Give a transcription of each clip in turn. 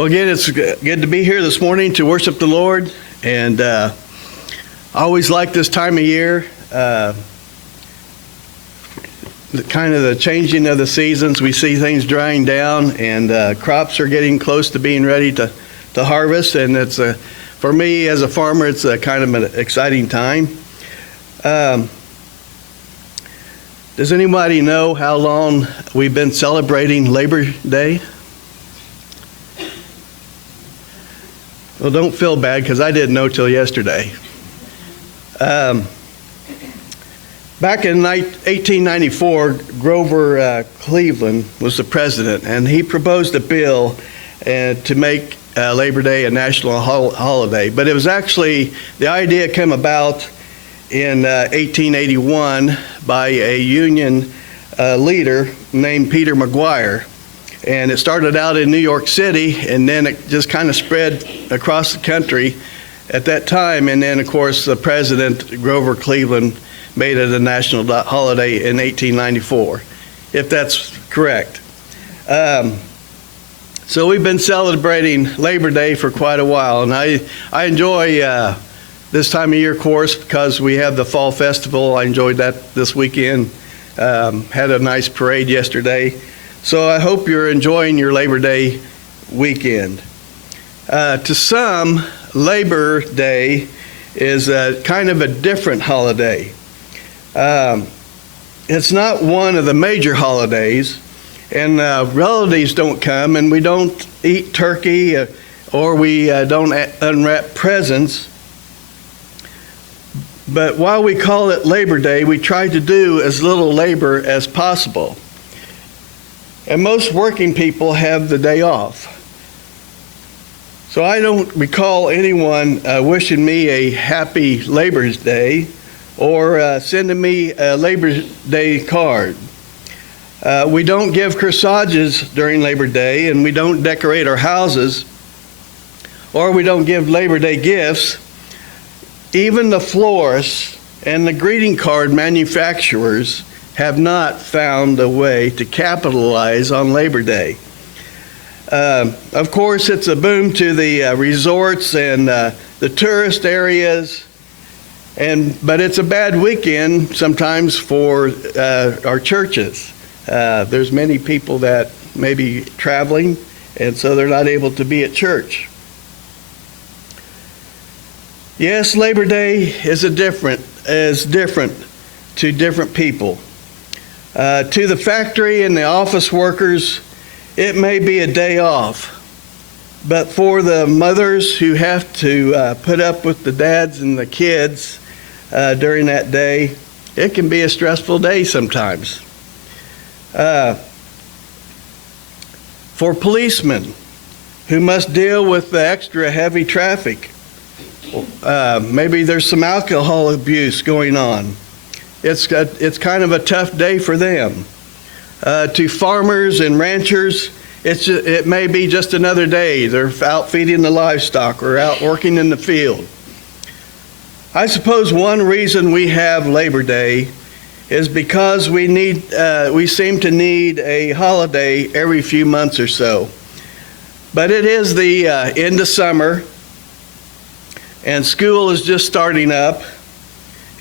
Well, again, it's good to be here this morning to worship the Lord, and I always like this time of year, the changing of the seasons. We see things drying down, and crops are getting close to being ready to harvest, and it's for me as a farmer, it's a kind of an exciting time. Does anybody know how long we've been celebrating Labor Day? Well, don't feel bad because I didn't know till yesterday. Back in 1894, Grover Cleveland was the president, and he proposed a bill to make Labor Day a national holiday. But it was actually, the idea came about in 1881 by a union leader named Peter McGuire. And it started out in New York City, and then it just kind of spread across the country at that time. And then, of course, the president, Grover Cleveland, made it a national holiday in 1894, if that's correct. So we've been celebrating Labor Day for quite a while, and I enjoy this time of year, of course, because we have the Fall Festival. I enjoyed that this weekend. Had a nice parade yesterday. So I hope you're enjoying your Labor Day weekend. To some, Labor Day is kind of a different holiday. It's not one of the major holidays, and relatives don't come, and we don't eat turkey, or we don't unwrap presents. But while we call it Labor Day, we try to do as little labor as possible. And most working people have the day off. So I don't recall anyone wishing me a happy Labor Day or sending me a Labor Day card. We don't give corsages during Labor Day, and we don't decorate our houses, or we don't give Labor Day gifts. Even the florists and the greeting card manufacturers have not found a way to capitalize on Labor Day. Of course, it's a boom to the resorts and the tourist areas, but it's a bad weekend sometimes for our churches. There's many people that may be traveling, and so they're not able to be at church. Yes, Labor Day is different to different people. To the factory and the office workers, it may be a day off. But for the mothers who have to put up with the dads and the kids during that day, it can be a stressful day sometimes. For policemen who must deal with the extra heavy traffic, maybe there's some alcohol abuse going on. It's kind of a tough day for them. To farmers and ranchers, it may be just another day. They're out feeding the livestock or out working in the field. I suppose one reason we have Labor Day is because we seem to need a holiday every few months or so. But it is the end of summer, and school is just starting up,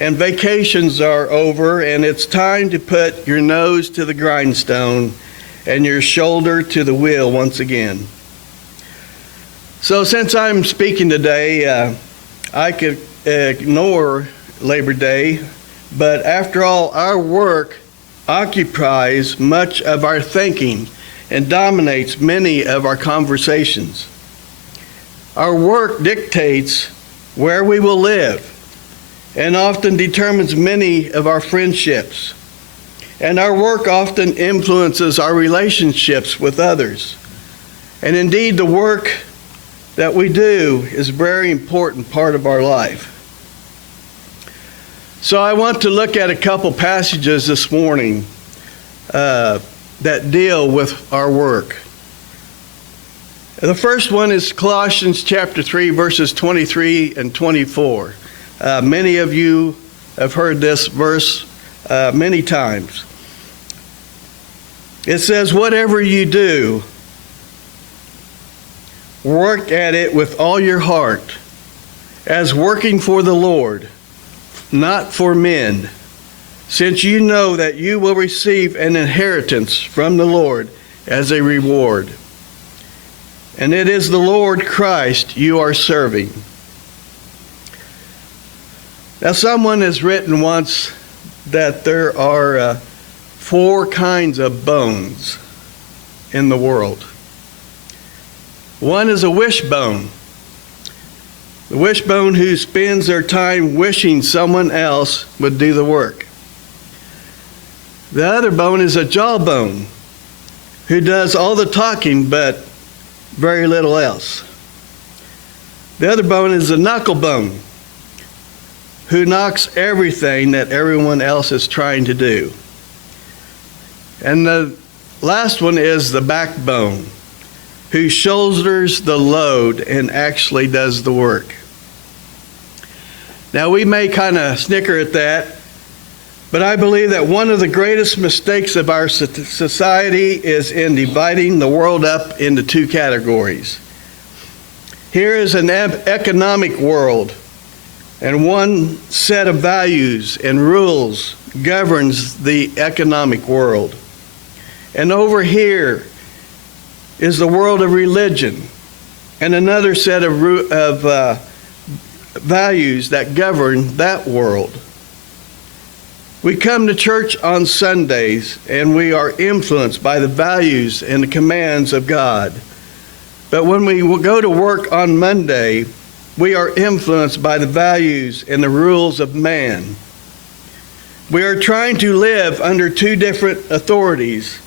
and vacations are over, and it's time to put your nose to the grindstone and your shoulder to the wheel once again. So since I'm speaking today, I could ignore Labor Day, but after all, our work occupies much of our thinking and dominates many of our conversations. Our work dictates where we will live, and often determines many of our friendships. And our work often influences our relationships with others. And indeed, the work that we do is a very important part of our life. So I want to look at a couple passages this morning that deal with our work. The first one is Colossians chapter 3, verses 23 and 24. Many of you have heard this verse many times. It says, "Whatever you do, work at it with all your heart, as working for the Lord, not for men, since you know that you will receive an inheritance from the Lord as a reward. And it is the Lord Christ you are serving. Now, someone has written once that there are 4 kinds of bones in the world. One is a wishbone. The wishbone who spends their time wishing someone else would do the work. The other bone is a jawbone who does all the talking but very little else. The other bone is a knuckle bone who knocks everything that everyone else is trying to do. And the last one is the backbone, who shoulders the load and actually does the work. Now, we may kind of snicker at that, but I believe that one of the greatest mistakes of our society is in dividing the world up into 2 categories. Here is an economic world, and one set of values and rules governs the economic world. And over here is the world of religion, and another set of values that govern that world. We come to church on Sundays, and we are influenced by the values and the commands of God. But when we go to work on Monday, we are influenced by the values and the rules of man. We are trying to live under 2 different authorities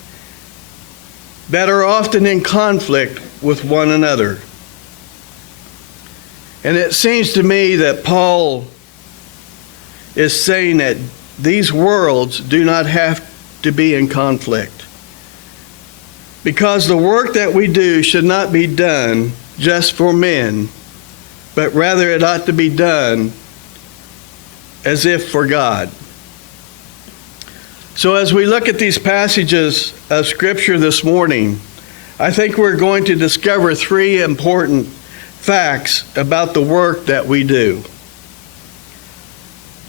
that are often in conflict with one another. And it seems to me that Paul is saying that these worlds do not have to be in conflict, because the work that we do should not be done just for men, but rather it ought to be done as if for God. So as we look at these passages of Scripture this morning, I think we're going to discover 3 important facts about the work that we do.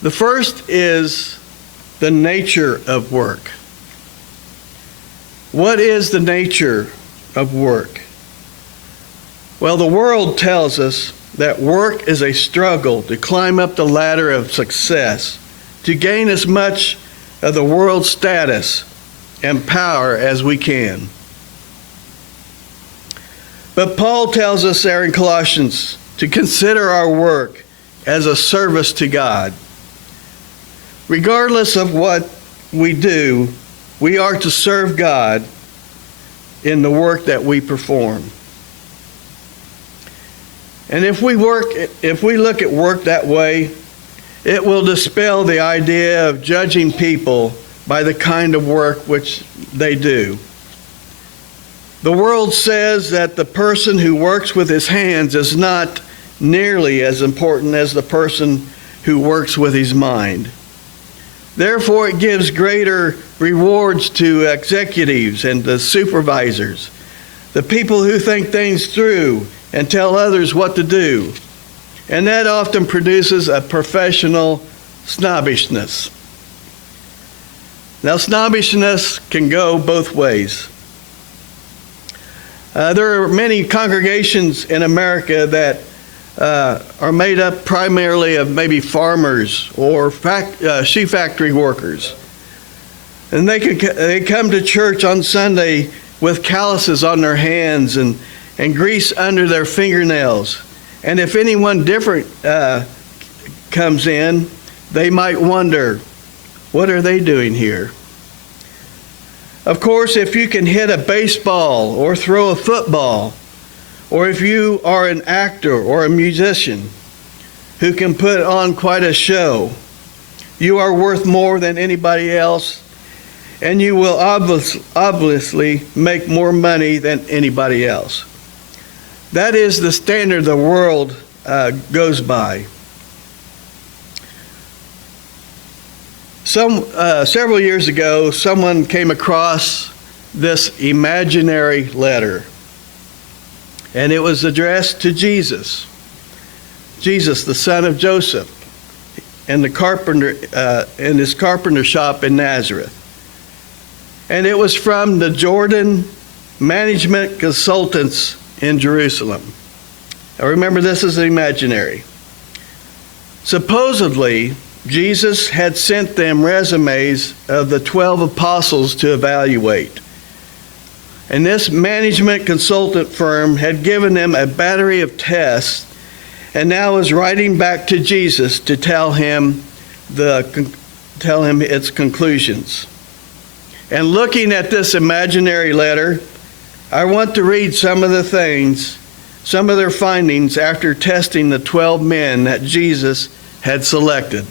The first is the nature of work. What is the nature of work? Well, the world tells us that work is a struggle to climb up the ladder of success, to gain as much of the world's status and power as we can. But Paul tells us there in Colossians to consider our work as a service to God. Regardless of what we do, we are to serve God in the work that we perform. And if we look at work that way, it will dispel the idea of judging people by the kind of work which they do. The world says that the person who works with his hands is not nearly as important as the person who works with his mind. Therefore, it gives greater rewards to executives and to supervisors, the people who think things through and tell others what to do. And that often produces a professional snobbishness. Now, snobbishness can go both ways. There are many congregations in America that are made up primarily of maybe farmers or sheep factory workers. And they come to church on Sunday with calluses on their hands and grease under their fingernails. And if anyone different comes in, they might wonder, what are they doing here? Of course, if you can hit a baseball or throw a football, or if you are an actor or a musician who can put on quite a show, you are worth more than anybody else, and you will obviously make more money than anybody else. That is the standard the world goes by. Several years ago, someone came across this imaginary letter. and it was addressed to Jesus. Jesus, the son of Joseph, and the carpenter in his carpenter shop in Nazareth. And it was from the Jordan Management Consultants in Jerusalem. Now remember, this is imaginary. Supposedly, Jesus had sent them resumes of the 12 apostles to evaluate. And this management consultant firm had given them a battery of tests and now is writing back to Jesus to tell him its conclusions. And looking at this imaginary letter, I want to read some of their findings after testing the 12 men that Jesus had selected.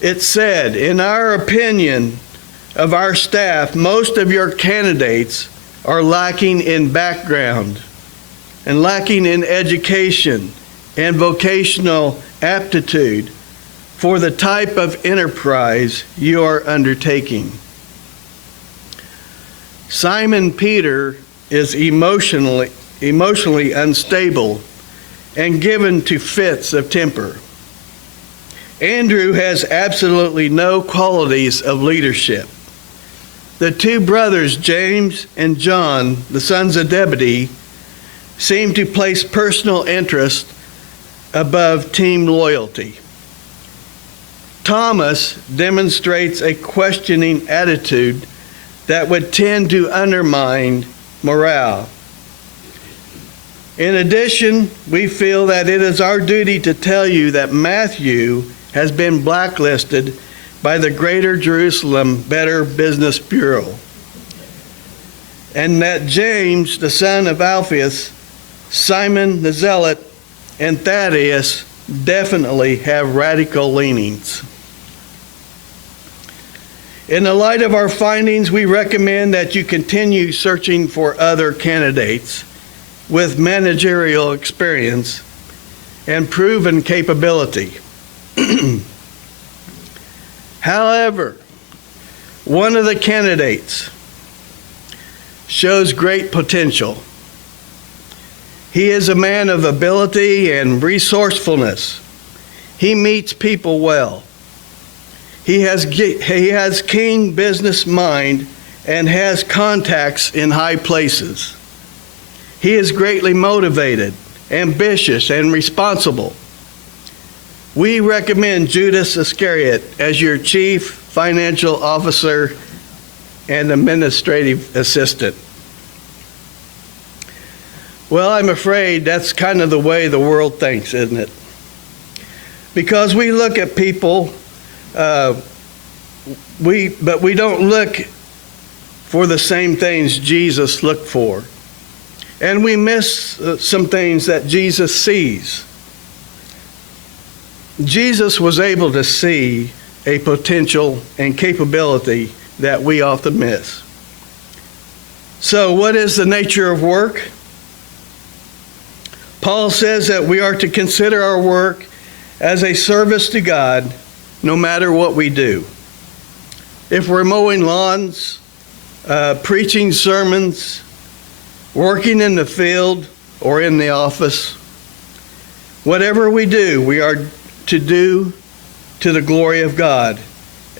It said, in our opinion of our staff, most of your candidates are lacking in background and lacking in education and vocational aptitude for the type of enterprise you are undertaking. Simon Peter is emotionally unstable and given to fits of temper. Andrew has absolutely no qualities of leadership. The two brothers, James and John, the sons of Zebedee, seem to place personal interest above team loyalty. Thomas demonstrates a questioning attitude that would tend to undermine morale. In addition, we feel that it is our duty to tell you that Matthew has been blacklisted by the Greater Jerusalem Better Business Bureau, and that James, the son of Alphaeus, Simon the Zealot, and Thaddeus definitely have radical leanings. In the light of our findings, we recommend that you continue searching for other candidates with managerial experience and proven capability. However, one of the candidates shows great potential. He is a man of ability and resourcefulness. He meets people well. He has keen business mind and has contacts in high places. He is greatly motivated, ambitious, and responsible. We recommend Judas Iscariot as your chief financial officer and administrative assistant. Well, I'm afraid that's kind of the way the world thinks, isn't it? Because we look at people, but we don't look for the same things Jesus looked for. And we miss some things that Jesus sees. Jesus was able to see a potential and capability that we often miss. So what is the nature of work? Paul says that we are to consider our work as a service to God no matter what we do. If we're mowing lawns, preaching sermons, working in the field or in the office, whatever we do, we are to do to the glory of God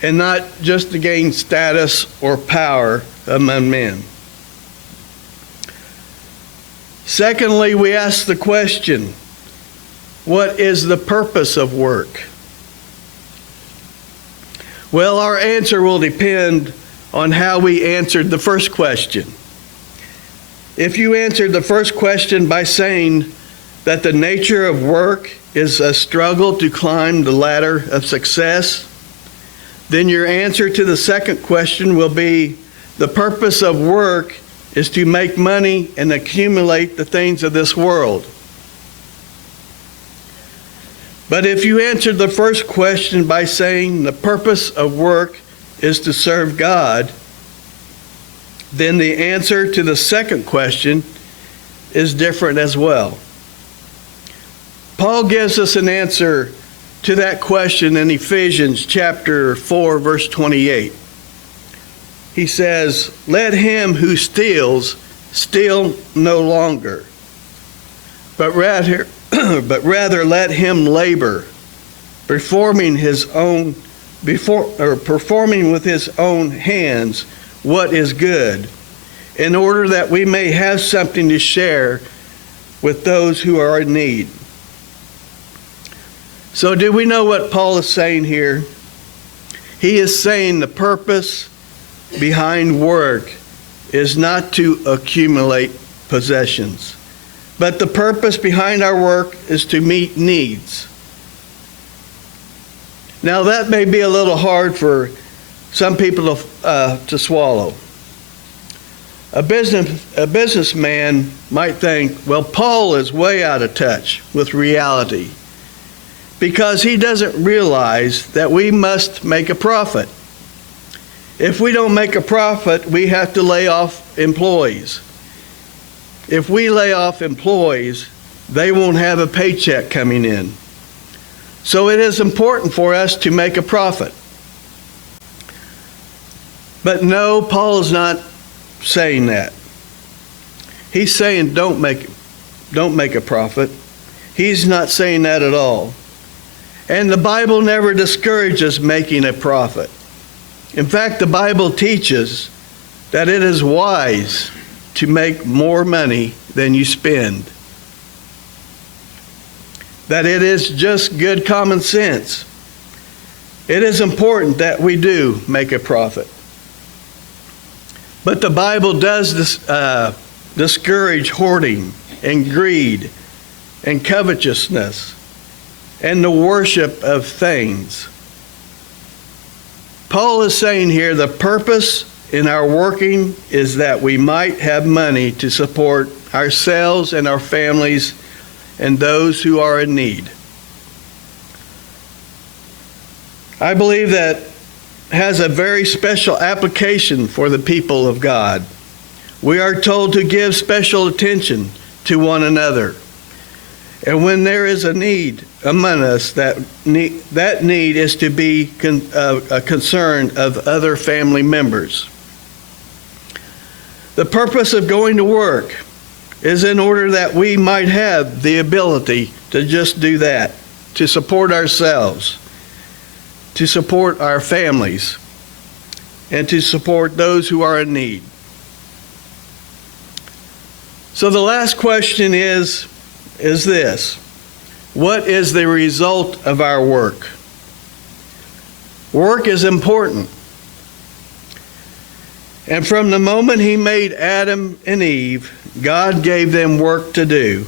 and not just to gain status or power among men. Secondly, we ask the question, what is the purpose of work? Well, our answer will depend on how we answered the first question. If you answered the first question by saying that the nature of work is a struggle to climb the ladder of success, then your answer to the second question will be the purpose of work is to make money and accumulate the things of this world. But if you answered the first question by saying the purpose of work is to serve God, then the answer to the second question is different as well. Paul gives us an answer to that question in Ephesians chapter 4, verse 28. He says, "Let him who steals steal no longer, but rather let him labor, performing with his own hands what is good, in order that we may have something to share with those who are in need. So do we know what Paul is saying here? He is saying the purpose behind work is not to accumulate possessions, but the purpose behind our work is to meet needs. Now that may be a little hard for some people to swallow. A businessman might think, well, Paul is way out of touch with reality because he doesn't realize that we must make a profit. If we don't make a profit, we have to lay off employees. If we lay off employees, they won't have a paycheck coming in. So it is important for us to make a profit. But no, Paul is not saying that. He's saying don't make a profit. He's not saying that at all. And the Bible never discourages making a profit. In fact, the Bible teaches that it is wise to make more money than you spend. That it is just good common sense. It is important that we do make a profit. But the Bible does discourage hoarding and greed and covetousness and the worship of things. Paul is saying here the purpose in our working is that we might have money to support ourselves and our families and those who are in need. I believe that has a very special application for the people of God. We are told to give special attention to one another. And when there is a need among us, that need is to be a concern of other family members. The purpose of going to work is in order that we might have the ability to just do that, to support ourselves, to support our families, and to support those who are in need. So the last question is this: what is the result of our work? Work is important. And from the moment he made Adam and Eve, God gave them work to do.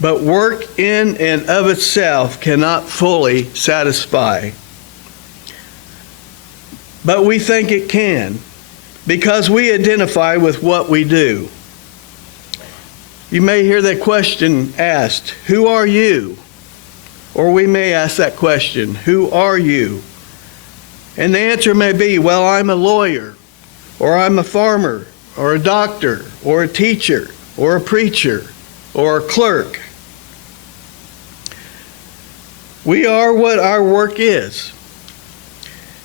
But work in and of itself cannot fully satisfy. But we think it can, because we identify with what we do. You may hear that question asked, who are you? Or we may ask that question, who are you? And the answer may be, well, I'm a lawyer, or I'm a farmer, or a doctor, or a teacher, or a preacher, or a clerk. We are what our work is.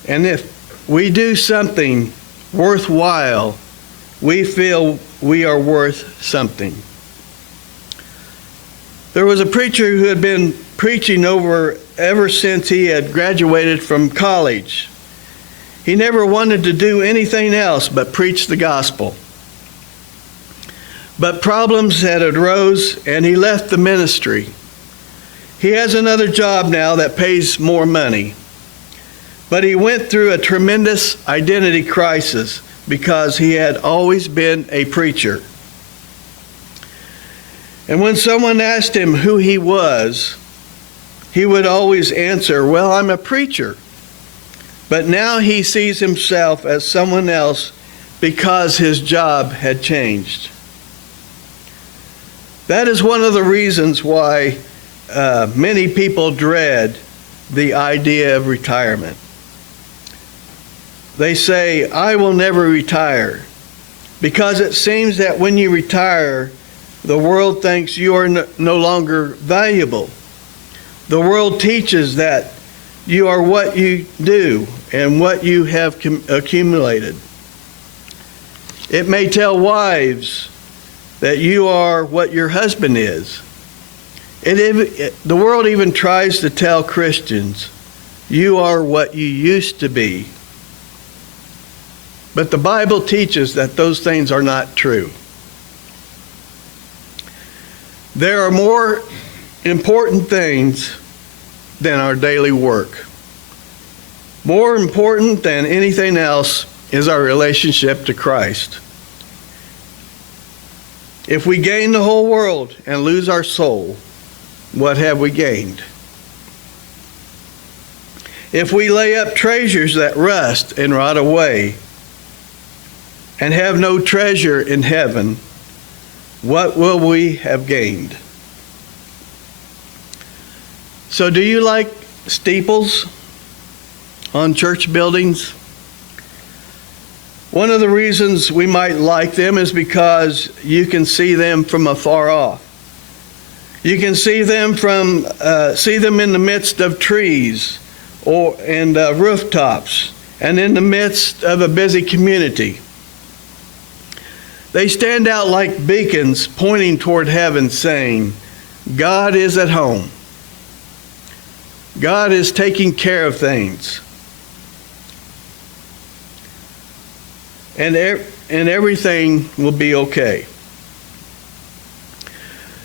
And if we do something worthwhile, we feel we are worth something. There was a preacher who had been preaching ever since he had graduated from college. He never wanted to do anything else but preach the gospel. But problems had arose and he left the ministry. He has another job now that pays more money. But he went through a tremendous identity crisis because he had always been a preacher. And when someone asked him who he was, he would always answer, well, I'm a preacher. But now he sees himself as someone else because his job had changed. That is one of the reasons why many people dread the idea of retirement. They say, I will never retire, because it seems that when you retire, the world thinks you are no longer valuable. The world teaches that you are what you do and what you have accumulated. It may tell wives that you are what your husband is. The world even tries to tell Christians, you are what you used to be. But the Bible teaches that those things are not true. There are more important things than our daily work. More important than anything else is our relationship to Christ. If we gain the whole world and lose our soul, what have we gained? If we lay up treasures that rust and rot away and have no treasure in heaven, what will we have gained? So do you like steeples on church buildings? One of the reasons we might like them is because you can see them from afar off. You can see them in the midst of trees and rooftops and in the midst of a busy community. They stand out like beacons pointing toward heaven, saying, God is at home. God is taking care of things. And everything will be okay.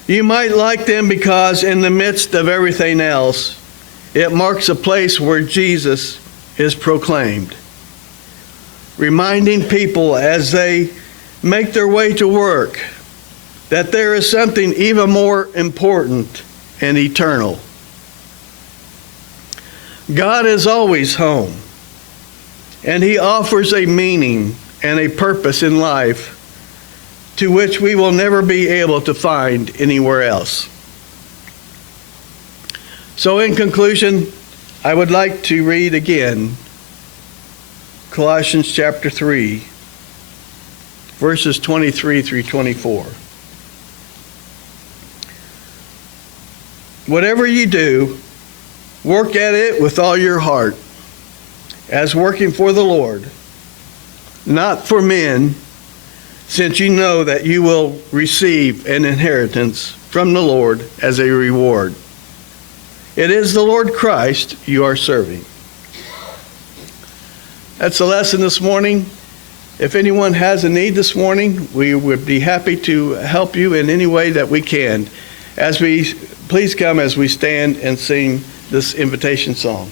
You might like them because in the midst of everything else, it marks a place where Jesus is proclaimed, reminding people as they make their way to work that there is something even more important and eternal. God is always home, and He offers a meaning and a purpose in life to which we will never be able to find anywhere else. So in conclusion, I would like to read again Colossians chapter 3, verses 23 through 24. Whatever you do, work at it with all your heart, as working for the Lord, not for men, since you know that you will receive an inheritance from the Lord as a reward. It is the Lord Christ you are serving. That's the lesson this morning. If anyone has a need this morning, we would be happy to help you in any way that we can. Please come as we stand and sing this invitation song.